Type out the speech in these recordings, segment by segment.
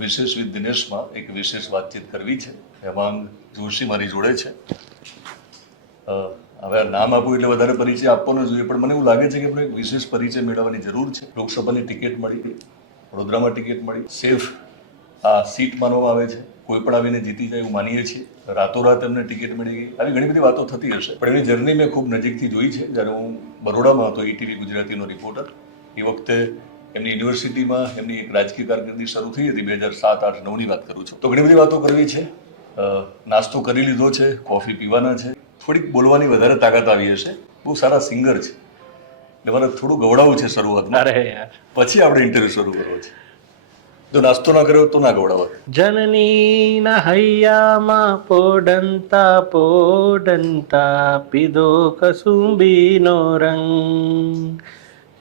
વિશેષ વિથ દિનેશમાં એક વિશેષ વાતચીત કરવી છે. હેમાંગ જોશી મારી જોડે છે. હવે નામ આપવું એટલે વધારે પરિચય આપવો ન જોઈએ, પણ મને એવું લાગે છે કે આપણે એક વિશેષ પરિચય મેળવવાની જરૂર છે. લોકસભાની ટિકિટ મળી, વડોદરામાં ટિકિટ મળી. સેફ આ સીટ માનવામાં આવે છે. કોઈ પણ આવીને જીતી જાય એવું માનીએ છીએ. રાતોરાત એમને ટિકિટ મળી ગઈ. આવી ઘણી બધી વાતો થતી હશે. પણ એની જર્ની મેં ખૂબ નજીકથી જોઈ છે. જ્યારે હું બરોડામાં હતો ઈટીવી ગુજરાતીનો રિપોર્ટર, એ વખતે એમની યુનિવર્સિટીમાં એમની એક રાજકીય કારકિર્દી શરૂ થઈ હતી બે હજાર સાત આઠ નવની વાત કરું છું. તો ઘણી બધી વાતો કરવી છે. નાસ્તો કરી લીધો છે કોફી પીવાના છે. થોડીક બોલવાની વધારે તાકાત આવી હશે. બહુ સારા સિંગર છે. એટલે મારે થોડું ગવડાવવું છે શરૂઆતમાં. પછી આપણે ઇન્ટરવ્યુ શરૂ કરવો છે. જો નાસ્તો ના કર્યો તો ના ગવડાવે. જનનીના હૈયામાં પોડંતા પોડંતા પીધો કસુંબીનો રંગ.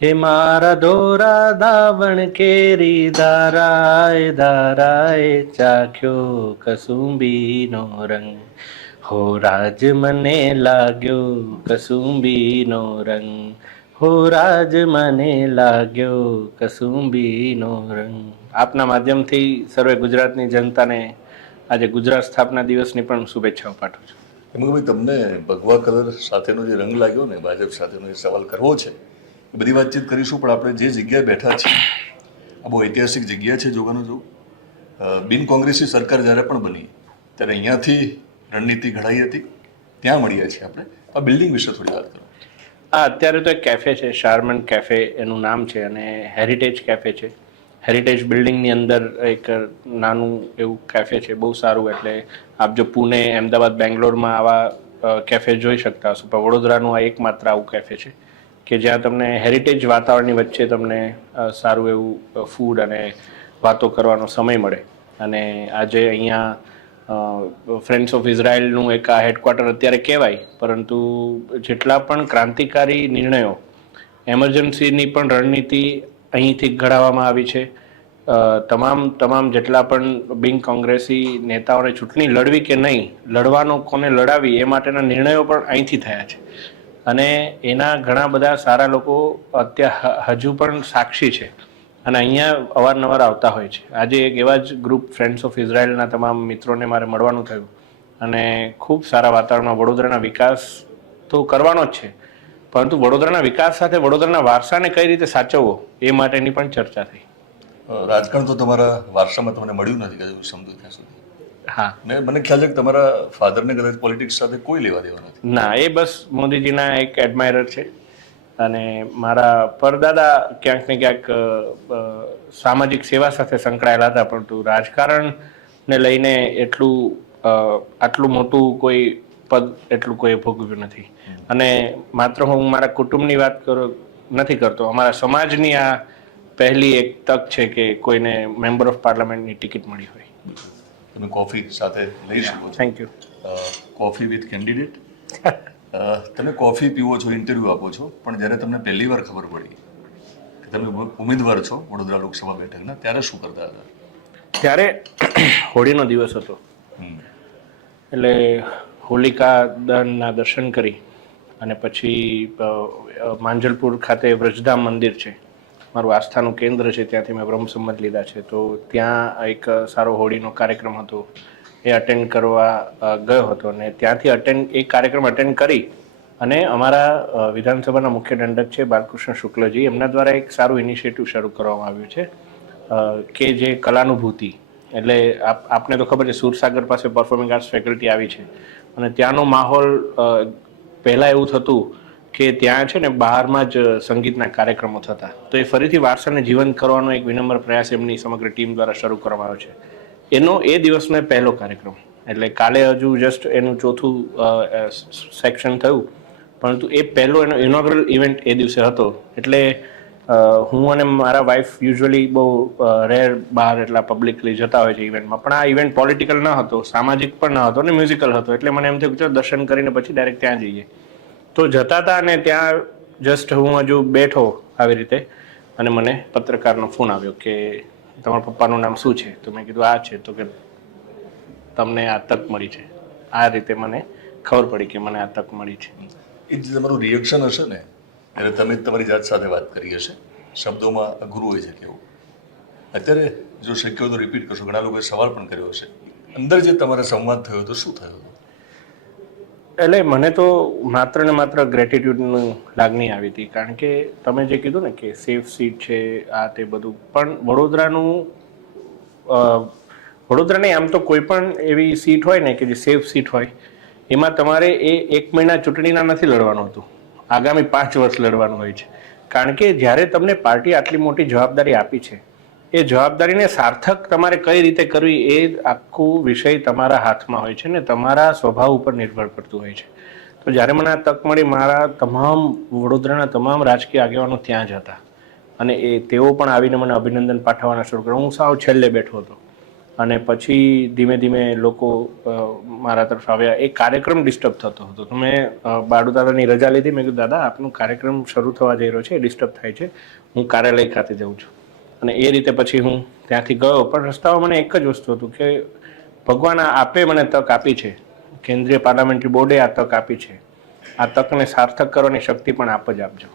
હે મારા દોરા દાવણ કેરી દારાય દારાય ચાખ્યો કસુંબીનો રંગ. હો રાજ મને લાગ્યો કસુંબીનો રંગ. હો રાજ મને લાગ્યો કસુંબીનો રંગ. આપના માધ્યમથી સર્વે ગુજરાતની જનતાને આજે ગુજરાત સ્થાપના દિવસની પણ શુભેચ્છાઓ પાઠવું છું. એમાં તમને ભગવા કલર સાથેનો જે રંગ લાગ્યો ને, ભાજપ સાથેનો જે સવાલ કરવો છે બધી વાતચીત કરીશું, પણ આપણે જે જગ્યાએ બેઠા છીએ, આ બહુ ઐતિહાસિક જગ્યા છે જોવાનું જો. બિન કોંગ્રેસી સરકાર જ્યારે પણ બની, ત્યારે અહીંયાથી રણનીતિ ઘડાઈ હતી, ત્યાં મળીએ છીએ આપણે. આ બિલ્ડિંગ વિશે થોડી વાત કરો. આ અત્યારે તો એક કેફે છે, શારમન કેફે એનું નામ છે અને હેરિટેજ કેફે છે. હેરિટેજ બિલ્ડિંગની અંદર એક નાનું એવું કેફે છે, બહુ સારું, એટલે આપ જો પુણે, અમદાવાદ, બેંગ્લોરમાં આવા કેફે જોઈ શકતા હશો, પણ વડોદરાનું આ એકમાત્ર આવું કેફે છે. કે જ્યાં તમને હેરિટેજ વાતાવરણની વચ્ચે તમને સારું એવું ફૂડ અને વાતો કરવાનો સમય મળે. અને આજે અહીંયા ફ્રેન્ડ્સ ઓફ ઇઝરાયલનું એક આ હેડક્વાર્ટર અત્યારે કહેવાય, પરંતુ જેટલા પણ ક્રાંતિકારી નિર્ણયો એમરજન્સીની પણ રણનીતિ અહીંથી ઘડાવવામાં આવી છે. તમામ તમામ જેટલા પણ બિન કોંગ્રેસી નેતાઓને ચૂંટણી લડવી કે નહીં, લડવાનો કોને લડાવી એ માટેના નિર્ણયો પણ અહીંથી થયા છે. અને એના ઘણા બધા સારા લોકો અત્યાર હજુ પણ સાક્ષી છે. અને અહીંયા અવારનવાર આવતા હોય છે. આજે એક એવા જ ગ્રુપ ફ્રેન્ડ્સ ઓફ ઇઝરાયલના તમામ મિત્રોને મારે મળવાનું થયું. અને ખૂબ સારા વાતાવરણમાં વડોદરાના વિકાસ તો કરવાનો જ છે. પરંતુ વડોદરાના વિકાસ સાથે વડોદરાના વારસાને કઈ રીતે સાચવવો, એ માટેની પણ ચર્ચા થઈ. રાજકારણ તો તમારા વારસામાં તમને મળ્યું નથી કદાચ સમજુ ત્યાં સુધી? હા. ને મને ખ્યાલ છે કે તમારા ફાધરને કદાચ પોલિટિક્સ સાથે કોઈ લેવા દેવા નથી. ના એ બસ મોદીજીના એક એડમાયરર છે. અને મારા પરદાદા ક્યાંક ને ક્યાંક સામાજિક સેવા સાથે સંકળાયેલા હતા પરંતુ રાજકારણને લઈને એટલું આટલું મોટું કોઈ પદ એટલું કોઈ ભોગવ્યું નથી. અને માત્ર હું મારા કુટુંબની વાત કરું નથી કરતો અમારા સમાજની આ પહેલી એક તક છે કે કોઈને મેમ્બર ઓફ પાર્લામેન્ટની ટિકિટ મળી હોય. તમે કોફી સાથે લઈ શકો છો. Thank you coffee with candidate. તમે કોફી પીવો છો ઇન્ટરવ્યૂ આપો છો પણ જ્યારે તમને પહેલી વાર ખબર પડી કે તમે ઉમેદવાર છો વડોદરા લોકસભા બેઠકના ત્યારે શું કરતા હતા? ત્યારે હોળીનો દિવસ હતો. એટલે હોલિકા દહનના દર્શન કરી અને પછી માંજલપુર ખાતે વ્રજધામ મંદિર છે. મારું આસ્થાનું કેન્દ્ર છે, ત્યાંથી મેં બ્રહ્મ લીધા છે. તો ત્યાં એક સારો હોળીનો કાર્યક્રમ હતો. એ અટેન્ડ કરવા ગયો હતો અને ત્યાંથી અટેન્ડ એ કાર્યક્રમ અટેન્ડ કરી અને અમારા વિધાનસભાના મુખ્ય દંડક છે, બાલકૃષ્ણ શુક્લજી, એમના દ્વારા એક સારું ઇનિશિયેટિવ શરૂ કરવામાં આવ્યું છે. કે જે કલાનુભૂતિ, એટલે આપ, આપને તો ખબર છે, સુરસાગર પાસે પરફોર્મિંગ આર્ટ્સ ફેકલ્ટી આવી છે. અને ત્યાંનો માહોલ પહેલાં એવું થતું કે ત્યાં છે ને બહારમાં જ સંગીતના કાર્યક્રમો થતા. તો એ ફરીથી વારસાને જીવંત કરવાનો એક વિનમ્ર પ્રયાસ એમની સમગ્ર ટીમ દ્વારા શરૂ કરવામાં આવ્યો છે. એનો એ દિવસનો પહેલો કાર્યક્રમ. એટલે કાલે હજુ જસ્ટ એનું ચોથું સેક્શન થયું. પરંતુ એ પહેલો એનો ઇનોગ્રલ ઇવેન્ટ એ દિવસે હતો. એટલે હું અને મારા વાઈફ યુઝ્યુઅલી બહુ રેર બહાર એટલા પબ્લિકલી જતા હોય છે ઇવેન્ટમાં પણ આ ઇવેન્ટ પોલિટિકલ ન હતો, સામાજિક પણ ન હતો અને મ્યુઝિકલ હતો. એટલે મને એમ થયું કે દર્શન કરીને પછી ડાયરેક્ટ ત્યાં જઈએ. તો જતા હતા અને ત્યાં જસ્ટ હું હજુ બેઠો આવી રીતે અને મને પત્રકારનો ફોન આવ્યો કે તમારા પપ્પાનું નામ શું છે? તો મેં કીધું, આ છે. તો કે, તમને આ તક મળી છે. આ રીતે મને ખબર પડી કે મને આ તક મળી છે. એ જે તમારું રિએક્શન હશે ને એટલે તમે તમારી જાત સાથે વાત કરી હશે. શબ્દોમાં અઘરું હોય છે કેવું અત્યારે જો શક્ય તો રિપીટ કરશો. ઘણા લોકોએ સવાલ પણ કર્યો હશે. અંદર જે તમારે સંવાદ થયો તો શું થયો હતો? એટલે મને તો માત્ર ને માત્ર ગ્રેટિટ્યુડની લાગણી આવી હતી. કારણ કે તમે જે કીધું ને કે સેફ સીટ છે, આ તે બધું. પણ વડોદરાનું વડોદરાની આમ તો કોઈ પણ એવી સીટ હોય ને કે જે સેફ સીટ હોય, એમાં તમારે એ એક મહિના ચૂંટણીના નથી લડવાનું હતું. આગામી પાંચ વર્ષ લડવાનું હોય છે. કારણ કે જ્યારે તમને પાર્ટી આટલી મોટી જવાબદારી આપી છે એ જવાબદારીને સાર્થક તમારે કઈ રીતે કરવી એ આખું વિષય તમારા હાથમાં હોય છે ને તમારા સ્વભાવ ઉપર નિર્ભર કરતું હોય છે. તો જ્યારે મને આ તક મળી, મારા તમામ વડોદરાના તમામ રાજકીય આગેવાનો ત્યાં જ હતા. અને એ તેઓ પણ આવીને મને અભિનંદન પાઠવવાના શરૂ કર્યા. હું સાવ છેલ્લે બેઠો હતો. અને પછી ધીમે ધીમે લોકો મારા તરફ આવ્યા. એ કાર્યક્રમ ડિસ્ટર્બ થતો હતો. તો મેં બાળુ રજા લીધી. મેં કીધું, દાદા, આપનો કાર્યક્રમ શરૂ થવા જઈ રહ્યો છે. એ ડિસ્ટર્બ થાય છે. હું કાર્યાલય ખાતે જઉં છું. અને એ રીતે પછી હું ત્યાંથી ગયો. પણ રસ્તામાં મને એક જ વસ્તુ હતું કે ભગવાન આપે મને તક આપી છે. કેન્દ્રીય પાર્લામેન્ટરી બોર્ડે આ તક આપી છે. આ તકને સાર્થક કરવાની શક્તિ પણ આપ જ આપજો.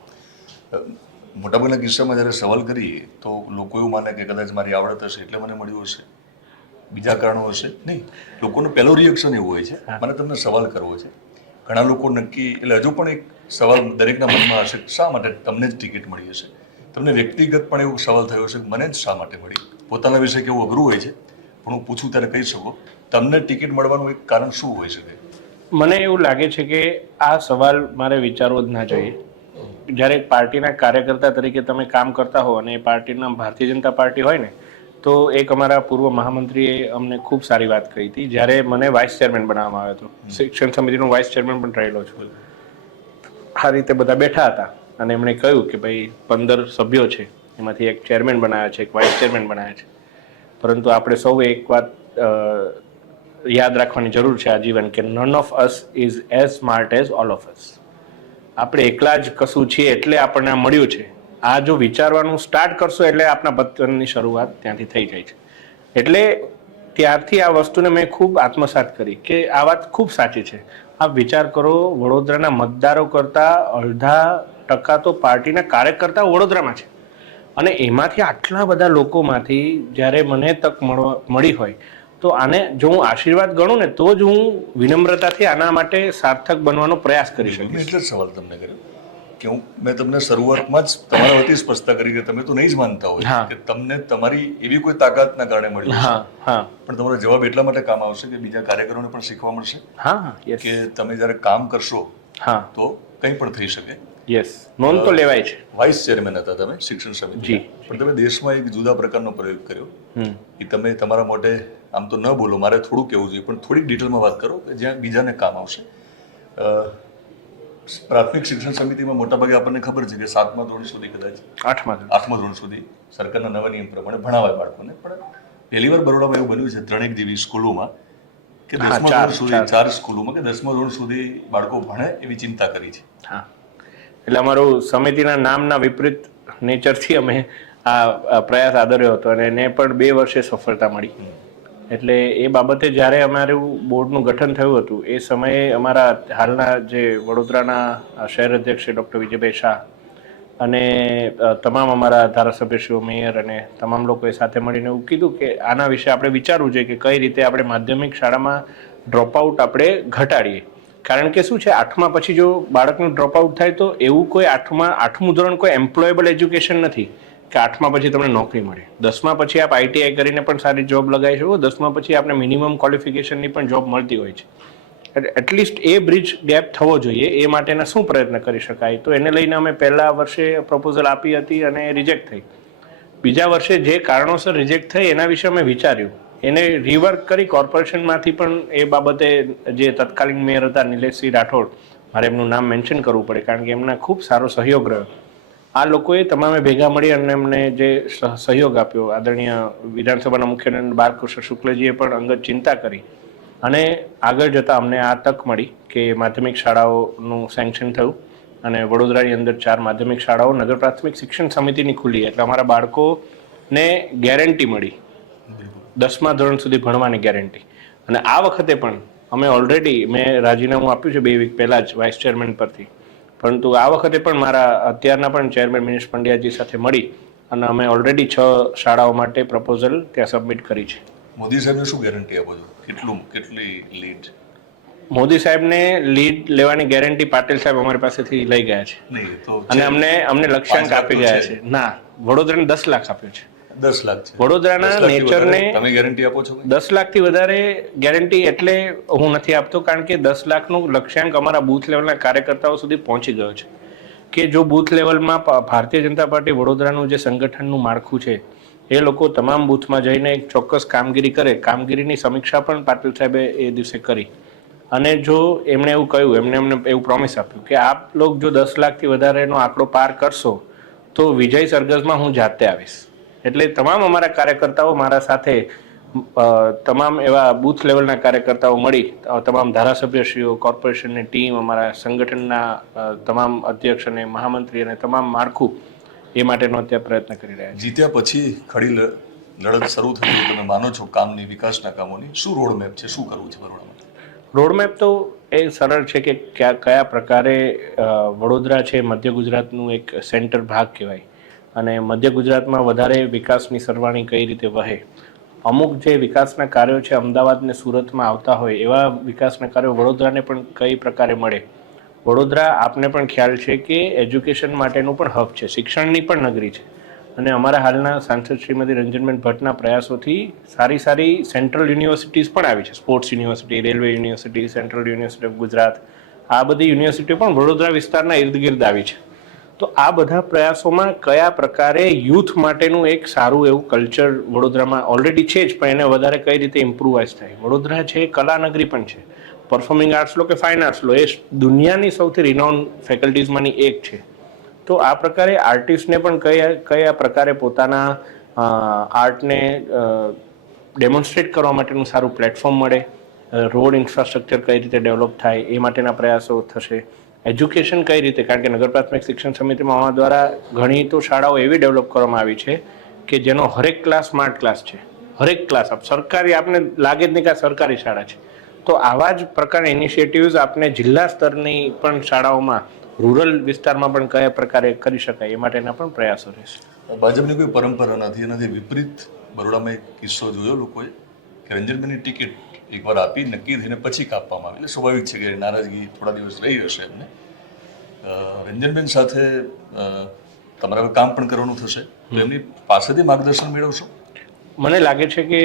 મોટાભાગના કિસ્સામાં જ્યારે સવાલ કરીએ તો લોકો એવું માને કે કદાચ મારી આવડત હશે એટલે મને મળ્યું હશે. બીજા કારણો હશે નહીં. લોકોનું પહેલું રિએક્શન એવું હોય છે મને તમને સવાલ કરવો છે. ઘણા લોકો નક્કી એટલે હજુ પણ એક સવાલ દરેકના મનમાં હશે શા માટે તમને જ ટિકિટ મળી હશે? તમને વ્યક્તિગત પણ એવો સવાલ થયો છે કે મને જ શા માટે મળી? પોતાના વિશે કેવું અઘરું હોય છે? પણ હું પૂછું ત્યારે કહી શકો તમને ટિકિટ મળવાનું એક કારણ શું હોઈ શકે? મને એવું લાગે છે કે આ સવાલ મારે વિચારવો જ ના જોઈએ. જ્યારે એક પાર્ટીના કાર્યકર્તા તરીકે તમે કામ કરતા હો અને એ પાર્ટીના ભારતીય જનતા પાર્ટી હોય ને તો એક અમારા પૂર્વ મહામંત્રીએ અમને ખૂબ સારી વાત કહી હતી. જ્યારે મને વાઇસ ચેરમેન બનાવવામાં આવ્યો હતો. શિક્ષણ સમિતિનો વાઇસ ચેરમેન પણ રહેલો છું. આ રીતે બધા બેઠા હતા. અને એમણે કહ્યું કે ભાઈ પંદર સભ્યો છે. એમાંથી એક ચેરમેન બનાવ્યા છે, એક વાઇસ ચેરમેન બનાવ્યા છે. પરંતુ આપણે સૌએ એક વાત યાદ રાખવાની જરૂર છે આજીવન કે none of us is as smart as all of us આપણે એકલા જ કશું છીએ એટલે આપણને આ મળ્યું છે. આ જો વિચારવાનું સ્ટાર્ટ કરશો એટલે આપણા પતનની શરૂઆત ત્યાંથી થઈ જાય છે. એટલે ત્યારથી આ વસ્તુને મેં ખૂબ આત્મસાત કરી કે આ વાત ખૂબ સાચી છે. આપ વિચાર કરો, વડોદરાના મતદારો કરતાં અડધા ટકા તો પાર્ટીના કાર્યકર્તા વડોદરામાં છે. અને એમાંથી આટલા બધા લોકોમાંથી જ્યારે મને તક મળી હોય તો આને જો હું આશીર્વાદ ગણું ને તો જ હું વિનમ્રતાથી આના માટે સાર્થક બનવાનો પ્રયાસ કરી શકું એટલે સવાલ તમને કર્યો કે હું મેં તમને શરૂઆતમાં જ તમારા વતી સ્પષ્ટતા કરી કે તમે તો નહીં જ માનતા હોય. કે તમને તમારી એવી કોઈ તાકાતના કારણે મળી હા હા. પણ તમારો જવાબ એટલા માટે કામ આવશે કે બીજા કાર્યકરોને પણ શીખવા મળશે હા કે તમે જ્યારે કામ કરશો હા. તો કંઈ પણ થઈ શકે. યસ નોંધ તો લેવાય છે. વાઇસ ચેરમેન હતા તમે શિક્ષણ સમિતિ. પણ તમે દેશમાં એક જુદા પ્રકારનો પ્રયોગ કર્યો. એ તમે તમારા મોઢે આમ તો ન બોલો મારે થોડું કહેવું જોઈએ પણ થોડીક ડિટેલમાં વાત કરો કે જ્યાં બીજાને કામ આવશે. પ્રાથમિક શિક્ષણ સમિતિમાં મોટાભાગે આપણને ખબર છે કે સાતમા ધોરણ સુધી કદાચ આઠમા. આઠમા ધોરણ સુધી સરકારના નવા નિયમ પ્રમાણે ભણાવાય બાળકોને. પણ પહેલી વાર બરોડામાં એવું બન્યું છે ત્રણેક જેવી સ્કૂલોમાં કે દસમા ધોરણ સુધી ચાર સ્કૂલોમાં કે દસમા ધોરણ સુધી બાળકો ભણે એવી ચિંતા કરી છે. હા. એટલે અમારું સમિતિના નામના વિપરીત નેચરથી અમે આ પ્રયાસ આદર્યો હતો અને એને પણ બે વર્ષે સફળતા મળી. એટલે એ બાબતે જ્યારે અમારું બોર્ડનું ગઠન થયું હતું, એ સમયે અમારા હાલના જે વડોદરાના શહેર અધ્યક્ષ છે ડૉક્ટર વિજયભાઈ શાહ અને તમામ અમારા ધારાસભ્યશ્રીઓ, મેયર અને તમામ લોકોએ સાથે મળીને એવું કીધું કે આના વિશે આપણે વિચારવું જોઈએ કે કઈ રીતે આપણે માધ્યમિક શાળામાં ડ્રોપઆઉટ આપણે ઘટાડીએ. કારણ કે શું છે, આઠમા પછી જો બાળકનું ડ્રોપ આઉટ થાય તો એવું કોઈ આઠમા, આઠમું ધોરણ કોઈ એમ્પ્લોયેબલ એજ્યુકેશન નથી કે આઠમા પછી તમને નોકરી મળે. દસમા પછી આપ આઈટીઆઈ કરીને પણ સારી જોબ લગાવી શકો, દસમા પછી આપને મિનિમમ ક્વોલિફિકેશનની પણ જોબ મળતી હોય છે. એટલીસ્ટ એ બ્રિજ ગેપ થવો જોઈએ, એ માટેના શું પ્રયત્ન કરી શકાય? તો એને લઈને અમે પહેલા વર્ષે પ્રપોઝલ આપી હતી અને રિજેક્ટ થઈ. બીજા વર્ષે જે કારણોસર રિજેક્ટ થઈ એના વિશે અમે વિચાર્યું. એને રિવર્ક કરી કોર્પોરેશનમાંથી પણ એ બાબતે જે તત્કાલીન મેયર હતા નિલેશસિંહ રાઠોડ, મારે એમનું નામ મેન્શન કરવું પડે કારણ કે એમના ખૂબ સારો સહયોગ રહ્યો. આ લોકોએ તમામે ભેગા મળી અને એમને જે સહ- સહયોગ આપ્યો, આદરણીય વિધાનસભાના મુખ્ય બાળકૃષ્ણ બાલકૃષ્ણ શુક્લજીએ પણ અંગત ચિંતા કરી અને આગળ જતાં અમને આ તક મળી કે માધ્યમિક શાળાઓનું સેન્કશન થયું અને વડોદરાની અંદર ચાર માધ્યમિક શાળાઓ, નગર પ્રાથમિક શિક્ષણ સમિતિની ખુલી એટલે અમારા બાળકોને ગેરંટી મળી. દસમા ધોરણ સુધી ભણવાની ગેરંટી. અને આ વખતે પણ અમે ઓલરેડી મેં રાજીનામું આપ્યું છે બે વીક પહેલાં જ વાઇસ ચેરમેન પરથી. પરંતુ આ વખતે પણ મારા અત્યારના પણ ચેરમેન મિનેશ પંડ્યાજી સાથે મળી અને અમે ઓલરેડી છ શાળાઓ માટે પ્રપોઝલ ત્યાં સબમિટ કરી છે. મોદી સાહેબને શું ગેરંટી આપો છો? કેટલું કેટલી લીડ મોદી સાહેબને લીડ લેવાની ગેરંટી પાટીલ સાહેબ અમારી પાસેથી લઈ ગયા છે. અને અમને અમને લક્ષ્યાંક આપી ગયા. છે. ના વડોદરાને દસ લાખ આપ્યો છે. દસ લાખ છે. વડોદરાના નેચરને તમે ગેરંટી આપો છો દસ લાખથી વધારે ગેરંટી એટલે હું નથી આપતો કારણ કે દસ લાખનું લક્ષ્યાંક અમારા બૂથ લેવલના કાર્યકર્તાઓ સુધી પહોંચી ગયો છે. કે જો બૂથ લેવલમાં ભારતીય જનતા પાર્ટી વડોદરાનું જે સંગઠનનું માળખું છે એ લોકો તમામ બૂથમાં જઈને એક ચોક્કસ કામગીરી કરે. કામગીરીની સમીક્ષા પણ પાટીલ સાહેબે એ દિવસે કરી. અને જો એમણે એવું કહ્યું એમને એમને એવું પ્રોમિસ આપ્યું કે આપ લોકો જો દસ લાખથી વધારેનો આંકડો પાર કરશો તો વિજય સરગસમાં હું જાતે આવીશ. એટલે તમામ અમારા કાર્યકર્તાઓ મારા સાથે તમામ એવા બૂથ લેવલના કાર્યકર્તાઓ મળી તમામ ધારાસભ્યશ્રીઓ કોર્પોરેશનની ટીમ અમારા સંગઠનના તમામ અધ્યક્ષ અને મહામંત્રી અને તમામ માળખું એ માટેનો અત્યારે પ્રયત્ન કરી રહ્યા છે. જીત્યા પછી ખડી લડત શરૂ થઈ તમે માનો છો કામની વિકાસના કામોની? શું રોડ મેપ છે? શું કરવું છે વડોદરામાં? રોડમેપ તો એ સરળ છે કે કયા કયા પ્રકારે વડોદરા છે મધ્ય ગુજરાતનું એક સેન્ટર ભાગ કહેવાય. અને મધ્ય ગુજરાતમાં વધારે વિકાસની સરવાણી કઈ રીતે વહે? અમુક જે વિકાસના કાર્યો છે અમદાવાદ ને સુરતમાં આવતા હોય, એવા વિકાસના કાર્યો વડોદરાને પણ કઈ પ્રકારે મળે? વડોદરા આપને પણ ખ્યાલ છે કે એજ્યુકેશન માટેનું પણ હબ છે, શિક્ષણની પણ નગરી છે. અને અમારા હાલના સાંસદ શ્રીમતી રંજનબેન ભટ્ટના પ્રયાસોથી સારી સારી સેન્ટ્રલ યુનિવર્સિટીઝ પણ આવી છે. Sports university, railway university, central university of Gujarat. આ બધી યુનિવર્સિટીઓ પણ વડોદરા વિસ્તારના ઇર્દગિર્દ આવી છે. તો આ બધા પ્રયાસોમાં કયા પ્રકારે યુથ માટેનું એક સારું એવું કલ્ચર વડોદરામાં ઓલરેડી છે જ, પણ એને વધારે કઈ રીતે ઇમ્પ્રુવાઇઝ થાય? વડોદરા છે, કલાનગરી પણ છે. પરફોર્મિંગ આર્ટ્સ લો કે ફાઇન આર્ટ્સ લો, એ દુનિયાની સૌથી રિનોન ફેકલ્ટીઝમાંની એક છે. તો આ પ્રકારે આર્ટિસ્ટને પણ કયા કયા પ્રકારે પોતાના આર્ટને ડેમોન્સ્ટ્રેટ કરવા માટેનું સારું પ્લેટફોર્મ મળે? રોડ ઇન્ફ્રાસ્ટ્રક્ચર કઈ રીતે ડેવલપ થાય, એ માટેના પ્રયાસો થશે? એજ્યુકેશન કઈ રીતે? કારણ કે નગર પ્રાથમિક શિક્ષણ સમિતિમાં અમારા દ્વારા ઘણી તો શાળાઓ એવી ડેવલપ કરવામાં આવી છે કે જેનો હરેક ક્લાસ સ્માર્ટ ક્લાસ છે. હરેક ક્લાસ આપ સરકારી, આપને લાગે જ નહીં કે સરકારી શાળા છે. તો આવા જ પ્રકારના ઇનિશિયેટિવ્સ આપણે જિલ્લા સ્તરની પણ શાળાઓમાં રૂરલ વિસ્તારમાં પણ કયા પ્રકારે કરી શકાય એ માટેના પણ પ્રયાસો રહેશે. ભાજપની કોઈ પરંપરા નથી, એનાથી વિપરીત બરોડામાં એક કિસ્સો જોયો લોકોએ. કે રંજનબેનની ટિકિટ એકવાર આપી નક્કી થઈને પછી કાપવામાં આવી. એટલે સ્વાભાવિક છે કે નારાજગી થોડા દિવસ રહી હશે એમને. રંજનબેન સાથે તમારે કામ પણ કરવાનું થશે. તો એમની પાસેથી માર્ગદર્શન મેળવશો? મને લાગે છે કે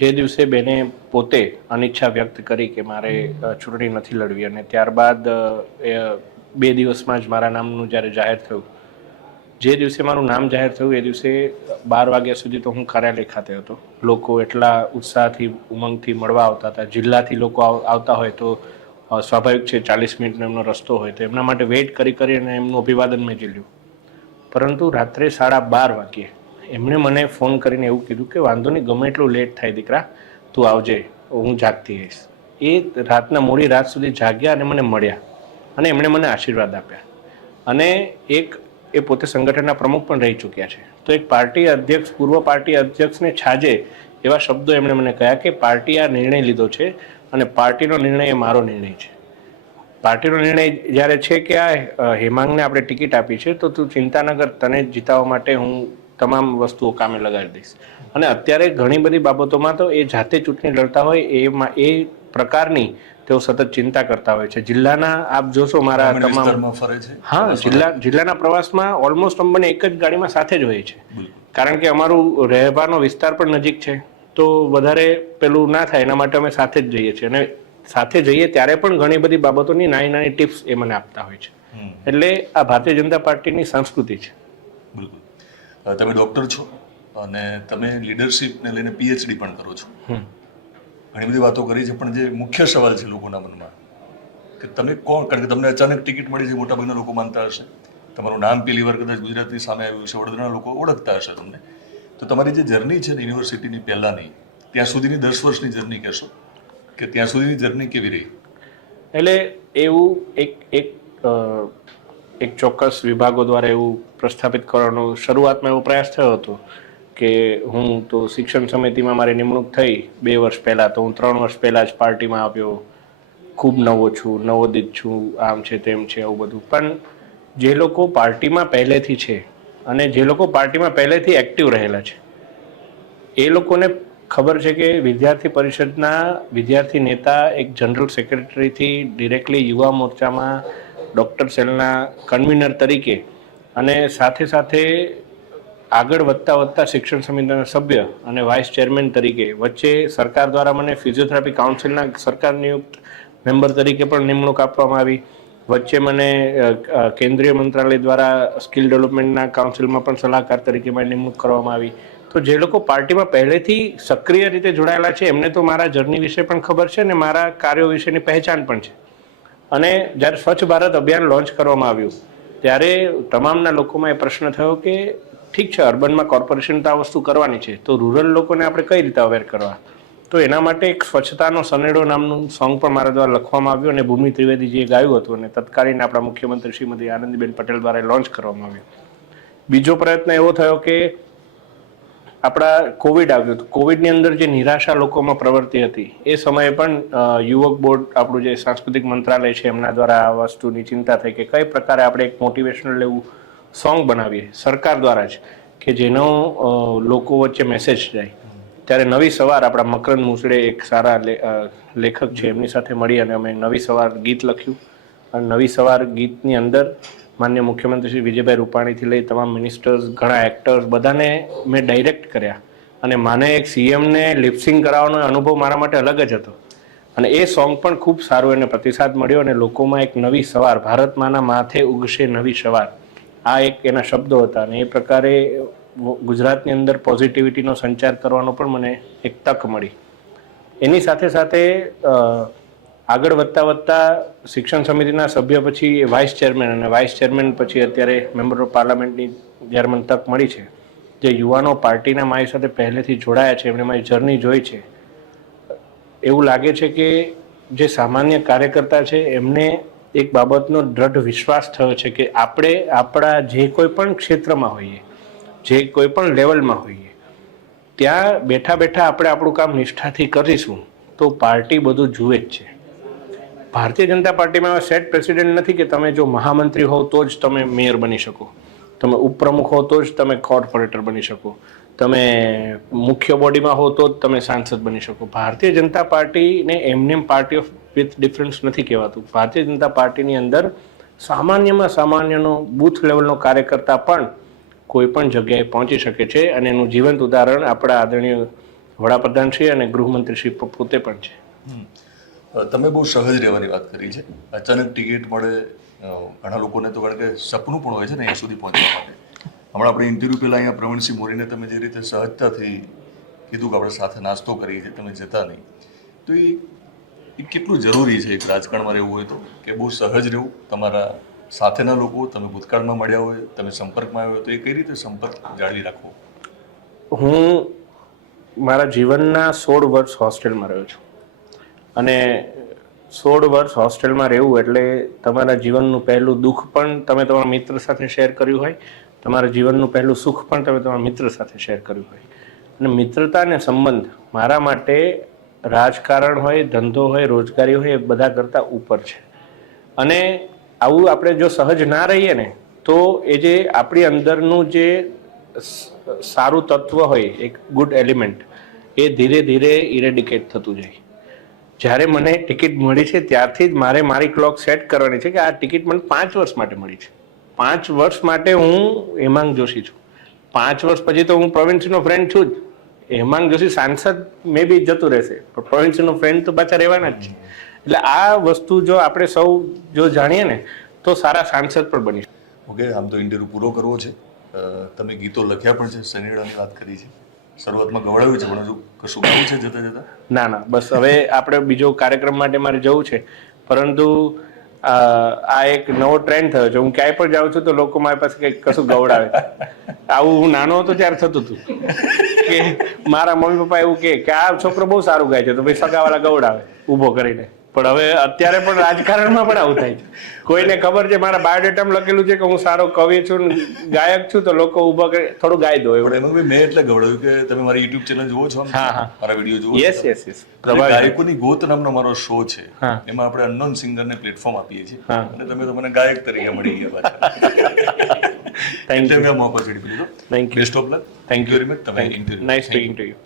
જે દિવસે બેને પોતે અનિચ્છા વ્યક્ત કરી કે મારે ચૂંટણી નથી લડવી અને ત્યારબાદ બે દિવસમાં જ મારા નામનું જ્યારે જાહેર થયું જે દિવસે મારું નામ જાહેર થયું, એ દિવસે બાર વાગ્યા સુધી તો હું કાર્યાલય ખાતે હતો. લોકો એટલા ઉત્સાહથી, ઉમંગથી મળવા આવતા હતા. જિલ્લાથી લોકો આવતા હોય તો સ્વાભાવિક છે ચાલીસ મિનિટનો એમનો રસ્તો હોય તો એમના માટે વેઇટ કરી કરી અને એમનું અભિવાદન મેં ઝીલ્યું. પરંતુ રાત્રે સાડા બાર વાગ્યે એમણે મને ફોન કરીને એવું કીધું કે વાંધો નહીં, ગમે એટલું લેટ થાય દીકરા, તું આવજે, હું જાગતી રહીશ. એ રાતના મોડી રાત સુધી જાગ્યા અને મને મળ્યા અને એમણે મને આશીર્વાદ આપ્યા. અને એક એ પોતે સંગઠનના પ્રમુખ પણ રહી ચૂક્યા છે. તો એક પાર્ટી અધ્યક્ષ, પૂર્વ પાર્ટી અધ્યક્ષને છાજે એવા શબ્દો એમણે મને કહ્યા કે પાર્ટી આ નિર્ણય લીધો છે અને પાર્ટીનો નિર્ણય એ મારો નિર્ણય છે. પાર્ટીનો નિર્ણય જ્યારે છે કે આ હેમાંગને આપણે ટિકિટ આપી છે, તો તું ચિંતા ન કર તને જીતાવવા માટે હું તમામ વસ્તુઓ કામે લગાડી દઈશ. અને અત્યારે ઘણી બધી બાબતોમાં તો એ જાતે ચૂંટણી લડતા હોય, એમાં એ પ્રકારની તેઓ સતત ચિંતા કરતા હોય છે. જિલ્લાના આપ જોશો મારા તમામ ફરે છે? હા જિલ્લા જિલ્લાના પ્રવાસમાં ઓલમોસ્ટ અમને એક જ ગાડીમાં સાથે જ હોય છે. કારણ કે અમારું રહેવાનો વિસ્તાર પણ નજીક છે. તો વધારે પેલું ના થાય એના માટે અમે સાથે જ જઈએ છીએ. અને સાથે જઈએ ત્યારે પણ ઘણી બધી બાબતોની નાની નાની ટિપ્સ એ મને આપતા હોય છે. એટલે આ ભારતીય જનતા પાર્ટીની સંસ્કૃતિ છે. બિલકુલ. તમે ડૉક્ટર છો અને તમે લીડરશિપને લઈને પીએચડી પણ કરો છો. ઘણી બધી વાતો કરી છે, પણ જે મુખ્ય સવાલ છે લોકોના મનમાં, કે તમે કોણ? કારણ કે તમને અચાનક ટિકિટ મળી છે, મોટાભાગના લોકો માનતા હશે. તમારું નામ પેલી વાર કદાચ ગુજરાતની સામે આવ્યું છે વડોદરાના લોકો ઓળખતા હશે તમને. તો તમારી જે જર્ની છે ને યુનિવર્સિટીની પહેલાંની, ત્યાં સુધીની દસ વર્ષની જર્ની કહેશો? કે ત્યાં સુધીની જર્ની કેવી રહી? એટલે એવું એક એક એક ચોક્કસ વિભાગો દ્વારા એવું પ્રસ્થાપિત કરવાનો શરૂઆતમાં એવો પ્રયાસ થયો હતો. કે હું તો શિક્ષણ સમિતિમાં મારી નિમણૂક થઈ બે વર્ષ પહેલાં, તો હું ત્રણ વર્ષ પહેલાં જ પાર્ટીમાં આવ્યો. ખૂબ નવો છું, નવોદિત છું, આમ છે તેમ છે, આવું બધું. પણ જે લોકો પાર્ટીમાં પહેલેથી છે અને જે લોકો પાર્ટીમાં પહેલેથી એક્ટિવ રહેલા છે, એ લોકોને ખબર છે કે વિદ્યાર્થી પરિષદના વિદ્યાર્થી નેતા એક જનરલ સેક્રેટરીથી ડિરેક્ટલી યુવા મોરચામાં ડૉક્ટર સેલના કન્વીનર તરીકે અને સાથે સાથે આગળ વધતા વધતા શિક્ષણ સમિતિના સભ્ય અને વાઇસ ચેરમેન તરીકે વચ્ચે સરકાર દ્વારા મને ફિઝિયોથેરાપી કાઉન્સિલના સરકાર નિયુક્ત મેમ્બર તરીકે પણ નિમણૂક આપવામાં આવી. વચ્ચે મને કેન્દ્રીય મંત્રાલય દ્વારા સ્કિલ ડેવલપમેન્ટના કાઉન્સિલમાં પણ સલાહકાર તરીકે મારી નિમણૂક કરવામાં આવી. તો જે લોકો પાર્ટીમાં પહેલેથી સક્રિય રીતે જોડાયેલા છે, એમને તો મારા જર્ની વિશે પણ ખબર છે અને મારા કાર્યો વિશેની પહેચાન પણ છે. અને જ્યારે સ્વચ્છ ભારત અભિયાન લોન્ચ કરવામાં આવ્યું, ત્યારે તમામના લોકોમાં એ પ્રશ્ન થયો કે ઠીક છે, અર્બનમાં કોર્પોરેશન તો આ વસ્તુ કરવાની છે. તો રૂરલ લોકોને આપણે કઈ રીતે અવેર કરવા? તો એના માટે એક સ્વચ્છતાનો સનેડો નામનું સોંગ પણ મારા દ્વારા લખવામાં આવ્યું અને ભૂમિ ત્રિવેદીજીએ ગાયું હતું અને તત્કાલીન આપણા મુખ્યમંત્રી શ્રીમતી આનંદીબેન પટેલ દ્વારા લોન્ચ કરવામાં આવ્યું. બીજો પ્રયત્ન એવો થયો કે આપણા કોવિડ આવ્યું હતું. કોવિડની અંદર જે નિરાશા લોકોમાં પ્રવર્તી હતી, એ સમયે પણ યુવક બોર્ડ આપણું જે સાંસ્કૃતિક મંત્રાલય છે, એમના દ્વારા આ વસ્તુની ચિંતા થઈ કે કઈ પ્રકારે આપણે એક મોટિવેશનલ એવું સોંગ બનાવીએ, સરકાર દ્વારા જ, કે જેનો લોકો વચ્ચે મેસેજ જાય. ત્યારે નવી સવાર આપણા મકરંદ મુસળે એક સારા લેખક છે, એમની સાથે મળી અને અમે નવી સવાર ગીત લખ્યું. અને નવી સવાર ગીતની અંદર માન્ય મુખ્યમંત્રી શ્રી વિજયભાઈ રૂપાણીથી લઈ તમામ મિનિસ્ટર્સ ઘણા એક્ટર્સ બધાને મેં ડાયરેક્ટ કર્યા. અને મને એક સીએમને લિપસિંગ કરાવવાનો અનુભવ મારા માટે અલગ જ હતો. અને એ સોંગ પણ ખૂબ સારું એને પ્રતિસાદ મળ્યો અને લોકોમાં એક નવી સવાર, ભારતમાંના માથે ઉગશે નવી સવાર. આ એક એના શબ્દો હતા અને એ પ્રકારે ગુજરાતની અંદર પોઝિટિવિટીનો સંચાર કરવાનો પણ મને એક તક મળી. એની સાથે સાથે આગળ વધતા વધતા શિક્ષણ સમિતિના સભ્ય પછી વાઇસ ચેરમેન અને વાઇસ ચેરમેન પછી અત્યારે મેમ્બર ઓફ પાર્લામેન્ટની જ્યારે મને તક મળી છે, જે યુવાનો પાર્ટીના મારી સાથે પહેલેથી જોડાયા છે, એમણે મારી જર્ની જોઈ છે, એવું લાગે છે કે જે સામાન્ય કાર્યકર્તા છે, એમને એક બાબતનો દ્રઢ વિશ્વાસ થયો છે કે આપણે આપણા જે કોઈ પણ ક્ષેત્રમાં હોઈએ, જે કોઈ પણ લેવલમાં હોઈએ, ત્યાં બેઠા બેઠા આપણે આપણું કામ નિષ્ઠાથી કરીશું, તો પાર્ટી બધું જુએ જ છે. ભારતીય જનતા પાર્ટીમાં એવા સેટ પ્રેસિડેન્ટ નથી કે તમે જો મહામંત્રી હો તો જ તમે મેયર બની શકો. તમે ઉપપ્રમુખ હો તો જ તમે કોર્પોરેટર બની શકો. તમે મુખ્ય બોડીમાં હો તો જ તમે સાંસદ બની શકો. ભારતીય જનતા પાર્ટીને એમને પાર્ટી ઓફ વિથ ડિફરન્સ નથી કહેવાતું. ભારતીય જનતા પાર્ટીની અંદર સામાન્યમાં સામાન્યનો બૂથ લેવલનો કાર્યકર્તા પણ કોઈ પણ જગ્યાએ પહોંચી શકે છે અને એનું જીવંત ઉદાહરણ આપણા આદરણીય વડાપ્રધાન શ્રી અને ગૃહમંત્રી શ્રી પોતે પણ છે. તમે બહુ સહજ રહેવાની વાત કરી છે. અચાનક ટિકિટ મળે ઘણા લોકોને તો કારણ કે સપનું પણ હોય છે ને અહીંયા સુધી પહોંચવા માટે. હમણાં આપણે ઇન્ટરવ્યૂ પહેલાં અહીંયા પ્રવીણસિંહ મોરીને તમે જે રીતે સહજતાથી કીધું કે આપણે સાથે નાસ્તો કરીએ છીએ, તમે જતા નહીં. તો એ એ કેટલું જરૂરી છે એક રાજકારણમાં રહેવું હોય તો? કે બહુ સહજ રહેવું? તમારા સાથેના લોકો, તમે ભૂતકાળમાં મળ્યા હોય, તમે સંપર્કમાં આવ્યા તો એ કઈ રીતે સંપર્ક જાળવી રાખવો? હું મારા જીવનના સોળ વર્ષ હોસ્ટેલમાં રહ્યો છું. અને સોળ વર્ષ હોસ્ટેલમાં રહેવું એટલે તમારા જીવનનું પહેલું દુઃખ પણ તમે તમારા મિત્ર સાથે શેર કર્યું હોય, તમારા જીવનનું પહેલું સુખ પણ તમે તમારા મિત્ર સાથે શેર કર્યું હોય. અને મિત્રતા અને સંબંધ મારા માટે રાજકારણ હોય, ધંધો હોય, રોજગારી હોય, એ બધા કરતાં ઉપર છે. અને આવું આપણે જો સહજ ના રહીએ ને, તો એ જે આપણી અંદરનું જે સારું તત્વ હોય, એક ગુડ એલિમેન્ટ એ ધીરે ધીરે ઇરેડિકેટ થતું જાય. જ્યારે મને ટિકિટ મળી છે, ત્યારથી જ મારે મારી ક્લોક સેટ કરવાની છે કે આ ટિકિટ મને પાંચ વર્ષ માટે મળી છે. પાંચ વર્ષ માટે હું હેમાંગ જોશી છું. પાંચ વર્ષ પછી તો હું પ્રવીણસિંહનો ફ્રેન્ડ છું જ. હેમાંગ જોશી સાંસદ મે બી જતું રહેશે. પણ પ્રવીણસિંહનો ફ્રેન્ડ તો પાછા રહેવાના જ છે. એટલે આ વસ્તુ જો આપણે સૌ જો જાણીએ ને તો સારા સાંસદ પણ બની ઓકે આમ તો ઇન્ટરવ્યુ પૂરો કરવો છે. તમે ગીતો લખ્યા પણ છે શનિડાની વાત કરી છે. શરૂઆતમાં ગવડાવ્યું છે પણ હજુ કશું ગાવું છે જતા જતા? ના ના બસ હવે આપણે બીજો કાર્યક્રમ માટે મારે જવું છે. પરંતુ આ એક નવો ટ્રેન્ડ થયો છે. હું ક્યાંય પણ જાઉં છું તો લોકો મારી પાસે કંઈક કશું ગવડાવે આવું હું નાનો હતો ત્યારે થતું હતું. કે મારા મમ્મી પપ્પા એવું કે આ છોકરો બહુ સારું ગાય છે, તો ભાઈ સગાવાળા ગવડાવે, ઊભો કરીને. પણ હવે અત્યારે પણ રાજકારણમાં પણ આવું થાય છે. કોઈને ખબર છે મારા બાયોડેટામાં લખેલું છે કે હું સારો કવિ છું ગાયક છું તો લોકો ઊભા કરે થોડું ગાય દો એવું એમાં મેં એટલે ગવડાવ્યું કે તમે મારી યુટ્યુબ ચેનલ જુઓ છો હા, હા. મારા વીડિયો જુઓ? યસ યસ યસ ગાયકોની ગોત નામનો મારો શો છે. એમાં આપણે અનનોન સિંગરને પ્લેટફોર્મ આપીએ છીએ. અને તમે તો મને ગાયક તરીકે મળી ગયા પાછા. Thank you. મેં opportunity Thank you. Best of luck thank you very much તમે નાઇસ સ્પીકિંગ ટુ Nice